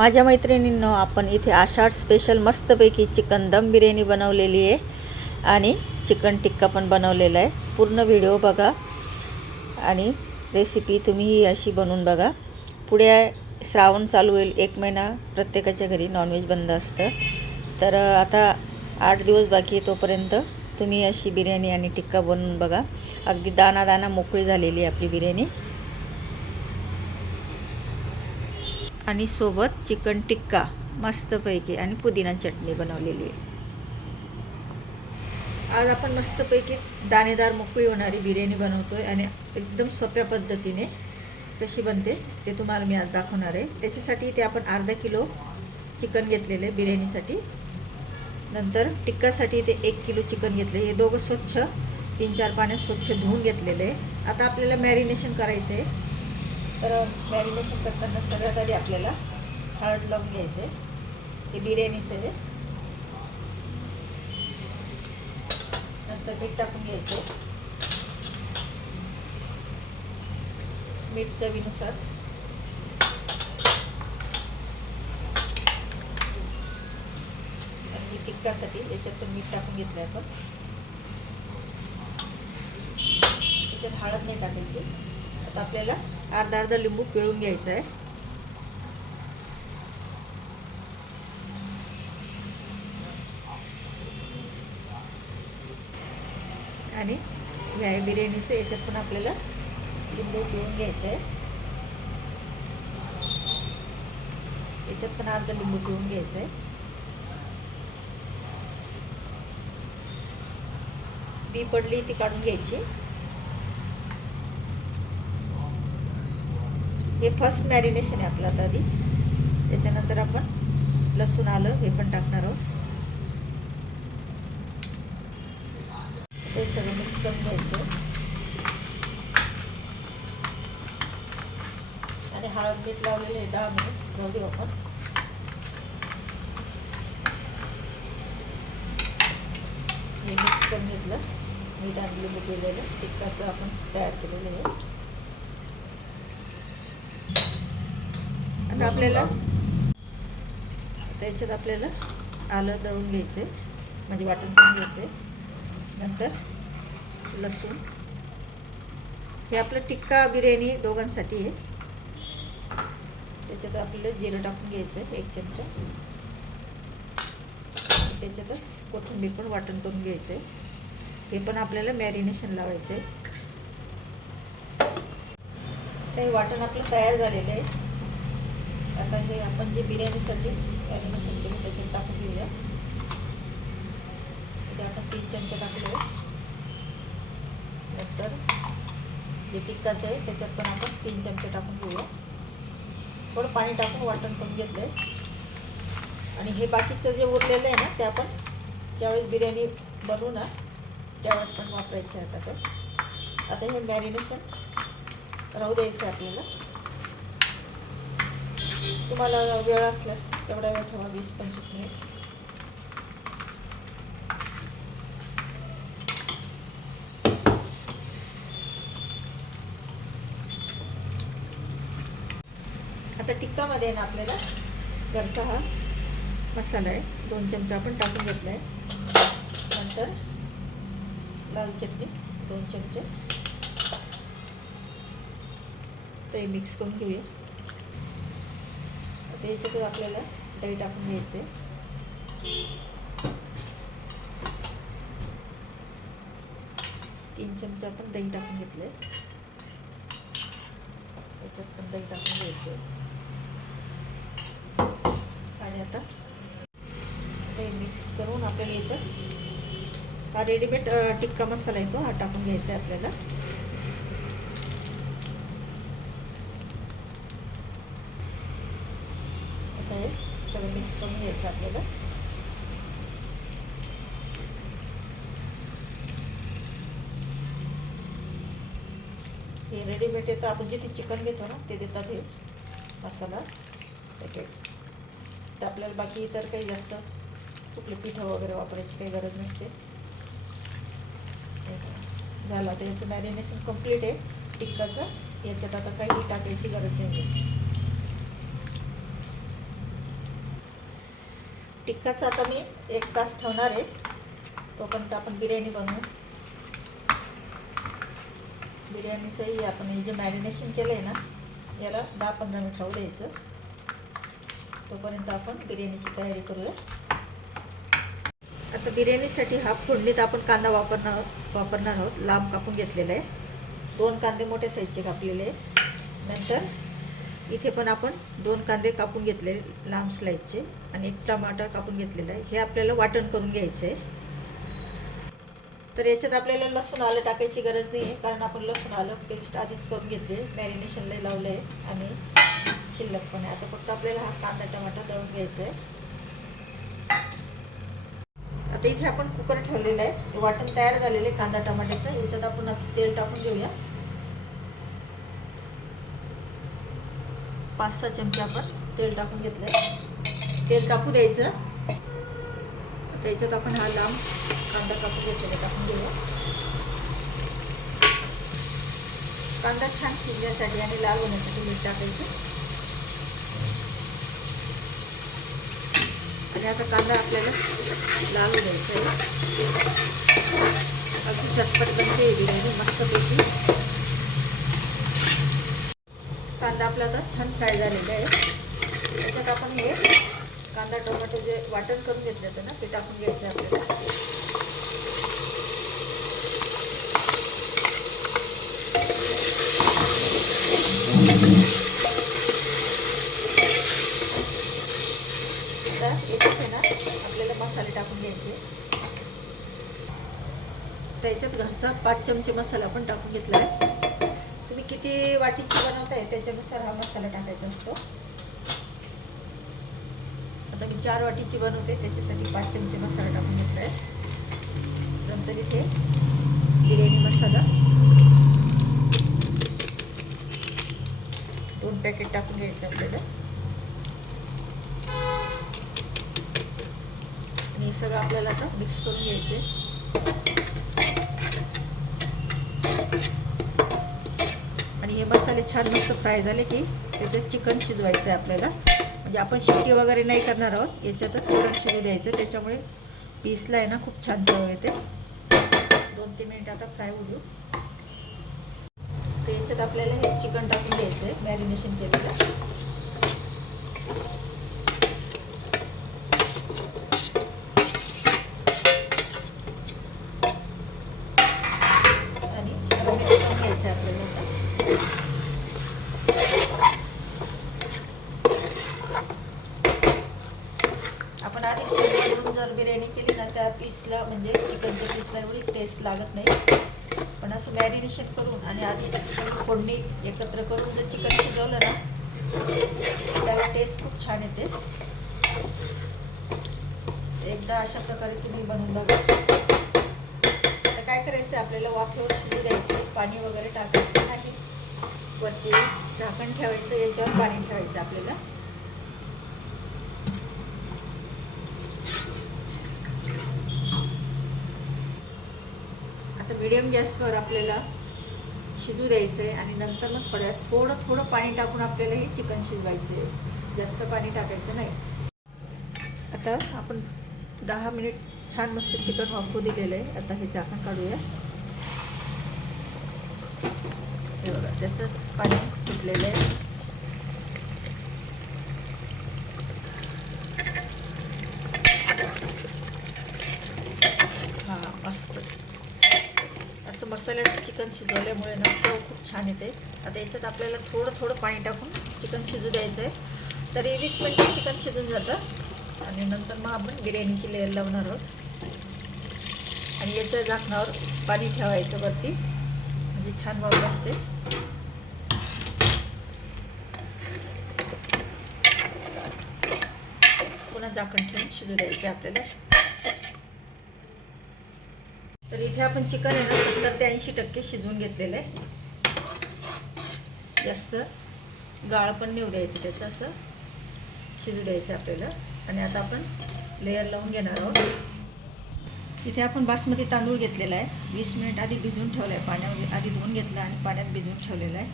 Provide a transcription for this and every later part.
माझ्या मैत्रिणींनो आपण इथे आषाढ स्पेशल मस्तपैकी चिकन दम बिर्याणी बनवलेली आहे आणि चिकन टिक्का पण बनवलेला आहे. पूर्ण व्हिडिओ बघा आणि रेसिपी तुम्हीही अशी बनवून बघा. पुढे श्रावण चालू होईल एक महिना प्रत्येकाच्या घरी नॉनव्हेज बंद असतं. तर आता आठ दिवस बाकी आहे तोपर्यंत तुम्ही अशी बिर्याणी आणि टिक्का बनवून बघा. अगदी दाना दाना मोकळी झालेली आहे आपली बिर्याणी. आणि सोबत चिकन टिक्का मस्तपैकी आणि पुदिना चटणी बनवलेली आहे. आज आपण मस्तपैकी दाणेदार मोकळी होणारी बिर्याणी बनवतो आहे आणि एकदम सोप्या पद्धतीने कशी बनते ते तुम्हाला मी आज दाखवणार आहे. त्याच्यासाठी ते आपण अर्धा किलो चिकन घेतलेलं आहे बिर्याणीसाठी. नंतर टिक्कासाठी ते एक किलो चिकन घेतलं हे दोघं स्वच्छ तीन चार पाण्यात स्वच्छ धुवून घेतलेले आहे. आता आपल्याला मॅरिनेशन करायचं आहे तर मॅरिनेशन करताना सगळ्यात आधी आपल्याला हळद लावून घ्यायचं. आहे हे बिर्याणीचं आहे नंतर मीठ टाकून घ्यायचं. आहे मीठ चवीनुसार. आणि टिक्कासाठी याच्यात पण मीठ टाकून घेतलं आहे आपण. त्याच्यात हळद नाही टाकायची. आता आपल्याला अर्धा अर्धा लिंबू पिळून घ्यायचा आहे. आणि या बिर्याणीचं याच्यात पण आपल्याला लिंबू पिळून घ्यायचं आहे. याच्यात पण अर्धा लिंबू पिळून घ्यायचं आहे. बी पडली ती काढून घ्यायची. हे फर्स्ट मॅरिनेशन आहे आपलं आता आधी. त्याच्यानंतर आपण लसूण आलं हे पण टाकणार आहोत. ते सगळं मिक्स करून घ्यायचं. आणि हळद मीठ लावलेले आहे दहा मिनिट. जाऊ देऊ आपण. हे मिक्स करून घेतलं. मीठ आणलेलं केलेलं टिक्काचं आपण तयार केलेलं आहे. आता आपल्याला त्याच्यात आपल्याला आलं दळून घ्यायचं आहे म्हणजे वाटण करून घ्यायचं नंतर लसूण. हे आपलं टिक्का बिर्याणी दोघांसाठी आहे. त्याच्यात आपल्याला जिरं टाकून घ्यायचं आहे एक चमचा. त्याच्यातच कोथिंबीर पण वाटण करून घ्यायचं आहे हे पण आपल्याला मॅरिनेशन लावायचं आहे ते वाटण आपलं तयार झालेलं आहे. आता हे आपण जे बिर्याणीसाठी मॅरिनेशन केलं त्याच्यात टाकून घेऊया. ते आपण तीन चमचे टाकले नंतर जे टिक्काचं आहे त्याच्यात पण आपण तीन चमचे टाकून घेऊया. थोडं पाणी टाकून वाटण करून घेतलं आहे आणि हे बाकीचं जे उरलेलं आहे ना ते आपण ज्यावेळेस बिर्याणी बनवू ना त्यावेळेस पण वापरायचं आहे आता तर आता हे मॅरिनेशन राहू द्यायचं आहे आपल्याला. तुम्हाला वेळ असल्यास तेवढा वेळ ठेवा वीस पंचवीस मिनिट. आता टिक्कामध्ये ना आपल्याला घरचा हा मसाला आहे. दोन चमचा आपण टाकून घेतला आहे नंतर लाल चटणी दोन चमचे. ते मिक्स करून घेऊया. आता याच्यातच आपल्याला दही टाकून घ्यायचं. आहे तीन चमचे आपण दही टाकून घेतलं. आहे याच्यात पण दही टाकून घ्यायचं. आहे आणि आता दही मिक्स करून आपल्याला याच्यात हा रेडीमेड टिक्का मसाला येतो हा टाकून घ्यायचा आहे आपल्याला आता हे कमी आहे आपल्याला हे रेडीमेड येतं आपण जिथे चिकन घेतो ना ते देतात हे मसाला. पॅकेट तर आपल्याला बाकी इतर काही जास्त कुठले पिठं वगैरे वापरायची काही गरज नसते. झालं. तर याचं मॅरिनेशन कंप्लीट आहे. टिक्काचं. याच्यात आता काही टाकायची गरज नाही टिक्काचा आता मी एक तास ठेवणार आहे. तोपर्यंत आपण बिर्याणी बनवू. बिर्याणीचंही आपण हे जे मॅरिनेशन केलं आहे ना याला दहा पंधरा मिनिट राहू द्यायचं. तोपर्यंत आपण बिर्याणीची तयारी करूया. आता बिर्याणीसाठी हा फोडणीत आपण कांदा वापरणार आहोत वापरणार आहोत. लांब कापून घेतलेला आहे. दोन कांदे मोठ्या साईजचे कापलेले आहेत. नंतर इथे पण आपण दोन कांदे कापून घेतले लांब स्लाईसचे आणि एक टमाटा कापून घेतलेला आहे. हे आपल्याला वाटण करून घ्यायचं आहे. तर याच्यात आपल्याला लसूण आलं टाकायची गरज नाही आहे कारण आपण लसूण आलं पेस्ट आधीच करून घेतले मॅरिनेशनला लावलं आहे आणि शिल्लक पण आहे. आता फक्त आपल्याला हा कांदा टमाटा दळून घ्यायचा आहे. आता इथे आपण कुकर ठेवलेलं आहे. वाटण तयार झालेलं आहे कांदा टमाट्याचं याच्यात आपण तेल टाकून घेऊया. पाच सहा चमचे आपण तेल टाकून घेतलं तेल टाकू द्यायचं. आता याच्यात आपण हा लांब कांदा कापून घेतलेला टाकून घेऊया. कांदा छान शिजण्यासाठी आणि लाल होण्यासाठी मीठ टाकायचं. आणि आता कांदा आपल्याला लाल द्यायचा आहे. अगदी झटपट बनते बिर्याणी मस्तपैकी कांदा आपला आता छान फ्राय झालेला आहे. त्याच्यात आपण हे कांदा टोमॅटो जे वाटण करून घेतलं होतं ना ते टाकून घ्यायचं आपल्याला. ना आपल्याला मसाले टाकून घ्यायचे. त्याच्यात घरचा पाच चमचे मसाला आपण टाकून घेतला आहे. किती वाटीची बनवताय त्याच्यानुसार हा मसाला टाकायचा असतो. आता मी चार वाटीची बनवते त्याच्यासाठी पाच चमचे मसाला टाकून घेतला आहे नंतर इथे बिर्याणी मसाला. दोन पॅकेट टाकून घ्यायचं आपल्याला. आणि सगळं आपल्याला आता मिक्स करून घ्यायचं आहे आणि हे मसाले छान मस्त फ्राय झाले की त्याच्यात चिकन शिजवायचं आहे आपल्याला. म्हणजे आपण शिट्टी वगैरे नाही करणार आहोत. याच्यातच चिकन शिजू द्यायचं त्याच्यामुळे पीसला आहे ना खूप छान चव येते. दोन तीन मिनिट आता फ्राय होऊ देऊ. तर याच्यात आपल्याला हे चिकन टाकून द्यायचं आहे मॅरिनेशन केलेलं आणि सगळं mix करून घ्यायचं आहे आपल्याला आता आपण आधी करून जर बिर्याणी केली ना त्या चिकनची म्हणजे पीसला एवढी टेस्ट लागत नाही. पण असं मॅरिनेशन करून आणि आधी फोडणी एकत्र करून जर चिकन शिजवलं ना त्याला टेस्ट खूप छान येते. एकदा अशा प्रकारे तुम्ही बनवून बघा. आता काय करायचं आपल्याला वाफेवर शिजू द्यायचं पाणी वगैरे टाकायचं नाही. वरती झाकण ठेवायचं याच्यावर पाणी ठेवायचं आपल्याला. आता मिडियम गॅसवर आपल्याला शिजू द्यायचं आहे आणि नंतर मग थोड्या थोडं थोडं पाणी टाकून आपल्याला हे चिकन शिजवायचं आहे जास्त पाणी टाकायचं नाही. आता आपण दहा मिनिट छान मस्त चिकन वाफू दिलेलं आहे. आता हे झाकण काढूया. बघा त्याचंच पाणी सुटलेलं आहे. हां मस्त. असं मसाल्यात चिकन शिजवल्यामुळे ना चव खूप छान येते. आता याच्यात आपल्याला थोडं थोडं पाणी टाकून चिकन शिजू द्यायचं आहे तरी वीस मिनटात चिकन शिजून जातं. आणि नंतर मग आपण बिर्याणीची लेअर लावणार आहोत. आणि याच्या झाकणावर पाणी ठेवायचं वरती. म्हणजे छान वाफ असते पुन्हा झाकण ठेवून शिजू द्यायचं आहे आपल्याला. तर इथे आपण चिकन आहे ना सत्तर ते ऐंशी टक्के शिजवून घेतलेलं आहे. जास्त गाळ पण नेऊ द्यायचं त्याचं असं शिजू द्यायचं आपल्याला. आणि आता आपण लेअर लावून घेणार आहोत. इथे आपण बासमती तांदूळ घेतलेला आहे. वीस मिनिट आधी भिजवून ठेवलं आहे. पाण्यामध्ये आधी धुवून घेतलं आणि पाण्यात भिजवून ठेवलेलं आहे.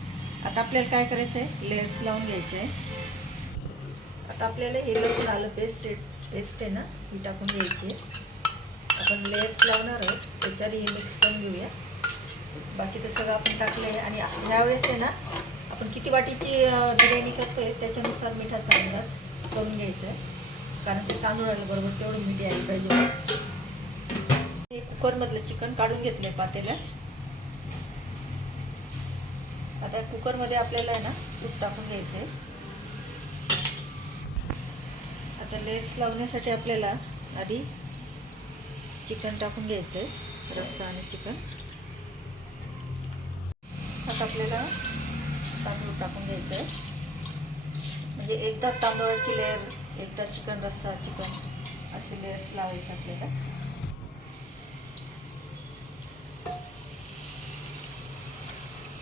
आता आपल्याला काय करायचं आहे? लेअर्स लावून घ्यायचे आहे. आता आपल्याला हे लसूण आलं पेस्ट पेस्ट आहे ना ही टाकून घ्यायची आहे. आपण लेयर्स लावणार आहोत त्याच्यावर हे मिक्स करून घेऊया. बाकी तर सगळं आपण टाकलं आहे आणि ह्यावेळेस आहे ना आपण किती वाटीची बिर्याणी करतो आहे त्याच्यानुसार मिठाचा अंदाज करून घ्यायचा आहे. कारण ते तांदूळाला बरोबर तेवढं मीठ यायला पाहिजे. हे कुकरमधलं चिकन काढून घेतलं आहे पातेला आता कुकरमध्ये आपल्याला आहे ना तूप टाकून घ्यायचं आहे आता लेयर्स लावण्यासाठी आपल्याला आधी चिकन टाकून घ्यायचं आहे रस्सा आणि चिकन. आता आपल्याला तांदूळ टाकून घ्यायचं आहे म्हणजे एकदा तांदळाची लेअर एकदा चिकन रस्सा चिकन असे लेअर्स लावायचे आपल्याला.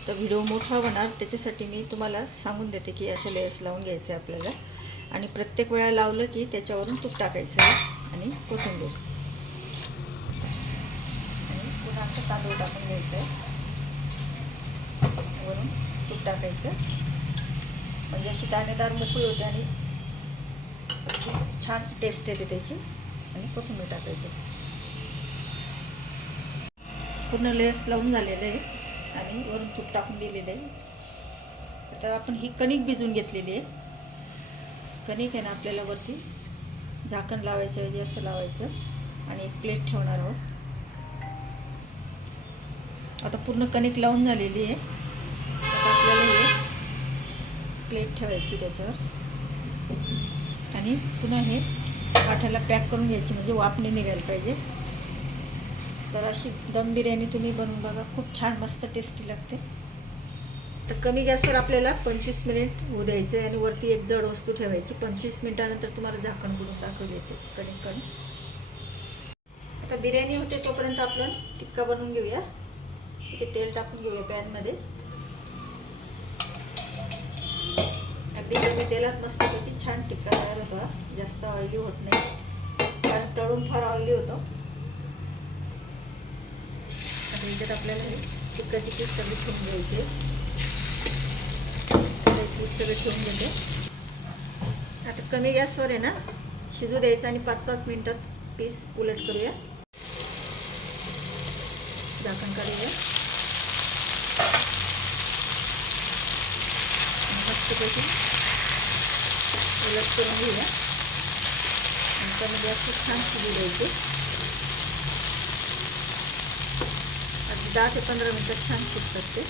तर व्हिडिओ मोठा होणार त्याच्यासाठी मी तुम्हाला सांगून देते की असे लेयर्स लावून घ्यायचे आहे आपल्याला. आणि प्रत्येक वेळा लावलं की त्याच्यावरून तूप टाकायचं आहे आणि कोथिंबीर. असं तांदूळ टाकून घ्यायचं. आहे वरून तूप टाकायचं. म्हणजे अशी दाणेदार मोकळी होते आणि छान टेस्ट येते त्याची. आणि कोथिंबीर टाकायचं. पूर्ण लेयर्स लावून झालेलं आहे. आणि वरून तूप टाकून दिलेलं आहे. आता आपण ही कणिक भिजून घेतलेली आहे. कणिक आहे ना आपल्याला वरती झाकण लावायचं ऐवजी असं लावायचं. आणि एक प्लेट ठेवणार आहोत. आता पूर्ण कणिक लावून झालेली आहे. आता आपल्याला हे प्लेट ठेवायची त्याच्यावर. आणि पुन्हा हे पाठ्याला पॅक करून घ्यायची म्हणजे वापणी निघायला पाहिजे. तर अशी दम बिर्याणी तुम्ही बनवून बघा खूप छान मस्त टेस्टी लागते. तर कमी गॅसवर आपल्याला पंचवीस मिनिट होऊ द्यायचं आहे आणि वरती एक जड वस्तू ठेवायची. पंचवीस मिनिटानंतर तुम्हाला झाकण करून टाकू घ्यायचं कणिक कण. आता बिर्याणी होते तोपर्यंत आपण टिक्का बनवून घेऊया. इथे तेल टाकून घेऊया पॅनमध्ये अगदी कमी तेलात मस्तपैकी छान टिक्का तयार होतो जास्त ऑइली होत नाही. कारण तळून फार ऑइली होतो. आता याच्यात आपल्याला हे टिक्काची पीस सगळी ठेवून घ्यायची. पीस सगळे ठेवून घेते. आता कमी गॅसवर आहे ना शिजू द्यायचं आणि पाच पाच मिनिटात पीस उलट करूया. झाकण काढूया. मस्तपैकी उलट करून घेऊया. आणि कमी गॅसवर छान शिजू द्यायचे. अगदी दहा ते पंधरा मिनटात छान शिजतात ते.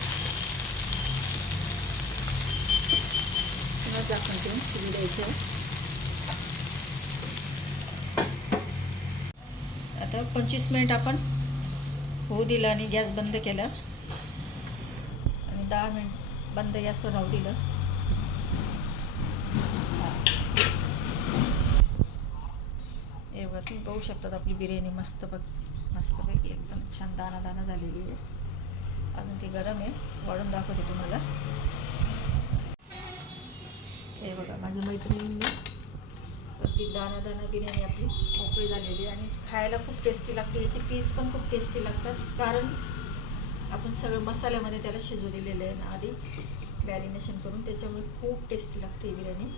पुन्हा झाकण ठेवून शिजू द्यायचे आता पंचवीस मिनिट आपण होऊ दिलं आणि गॅस बंद केला. आणि दहा मिनिट बंद गॅसवर राहू दिलं हे बघा तुम्ही पाहू शकतात आपली बिर्याणी मस्त बघ मस्तपैकी एकदम छान दाना दाना झालेली आहे. अजून ती गरम आहे वाढून दाखवते तुम्हाला. हे बघा माझ्या मैत्रिणींनी ती दाना दाना बिर्याणी आपली मोकळी झालेली आहे आणि खायला खूप टेस्टी लागते. याची पीस पण खूप टेस्टी लागतात. कारण आपण सगळं मसाल्यामध्ये त्याला शिजू दिलेलं आहे ना आधी मॅरिनेशन करून त्याच्यामुळे खूप टेस्टी लागते ही बिर्याणी.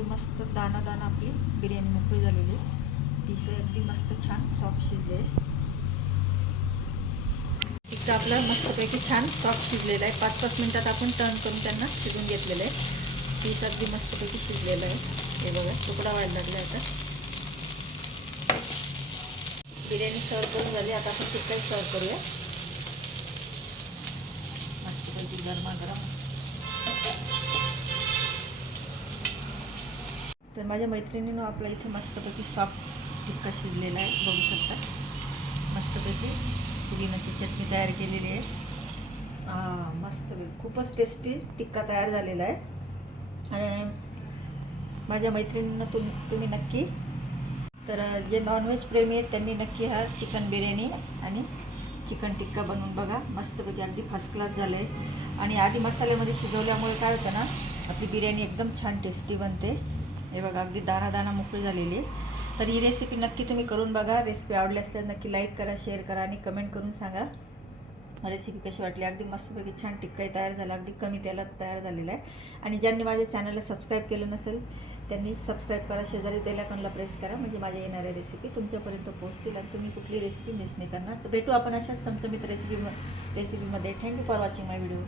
अगदी मस्त दाना दाना आपली बिर्याणी मोकळी झालेली पीस अगदी मस्त छान सॉफ्ट शिजले तिथं आपला मस्तपैकी छान सॉफ्ट शिजलेला आहे. पाच पाच मिनटात आपण टर्न करून त्यांना शिजून घेतलेलं आहे. पीस अगदी मस्तपैकी शिजलेलं आहे. हे बघा तुकडा व्हायला लागला आता. बिर्याणी सर्व करून झाली. आता आपण टिक्काही सर्व करूया. मस्तपैकी गरमागरम. तर माझ्या मैत्रिणीनं आपला इथे मस्तपैकी सॉफ्ट टिक्का शिजलेला आहे बघू शकता. मस्तपैकी पुदिनाची चटणी तयार केलेली आहे. हां मस्तपैकी खूपच टेस्टी टिक्का तयार झालेला आहे. आणि माझ्या मैत्रिणींना तुम तुम्ही नक्की तर जे नॉनव्हेज प्रेमी आहेत त्यांनी नक्की हा चिकन बिर्याणी आणि चिकन टिक्का बनवून बघा. मस्तपैकी अगदी फर्स्ट क्लास झालं आहे आणि आधी मसाल्यामध्ये शिजवल्यामुळे काय होतं ना आपली बिर्याणी एकदम छान टेस्टी बनते. हे बघा अगदी दाना दाना मोकळी झालेली आहे. तर ही रेसिपी नक्की तुम्ही करून बघा. रेसिपी आवडली असल्यास नक्की लाईक करा शेअर करा आणि कमेंट करून सांगा. रेसिपी कशी वाटली? अगदी मस्तपैकी छान टिक्काही तयार झाला अगदी कमी तेलात तयार झालेला आहे. आणि ज्यांनी माझ्या चॅनलला सबस्क्राईब केलं नसेल त्यांनी सबस्क्राईब करा. शेजारी बेलायकॉनला प्रेस करा. म्हणजे माझ्या येणाऱ्या रेसिपी तुमच्यापर्यंत पोहोचतील आणि तुम्ही कुठली रेसिपी मिस नाही करणार. तर भेटू आपण अशाच चमचमीत recipe रेसिपीमध्ये thank you for watching my video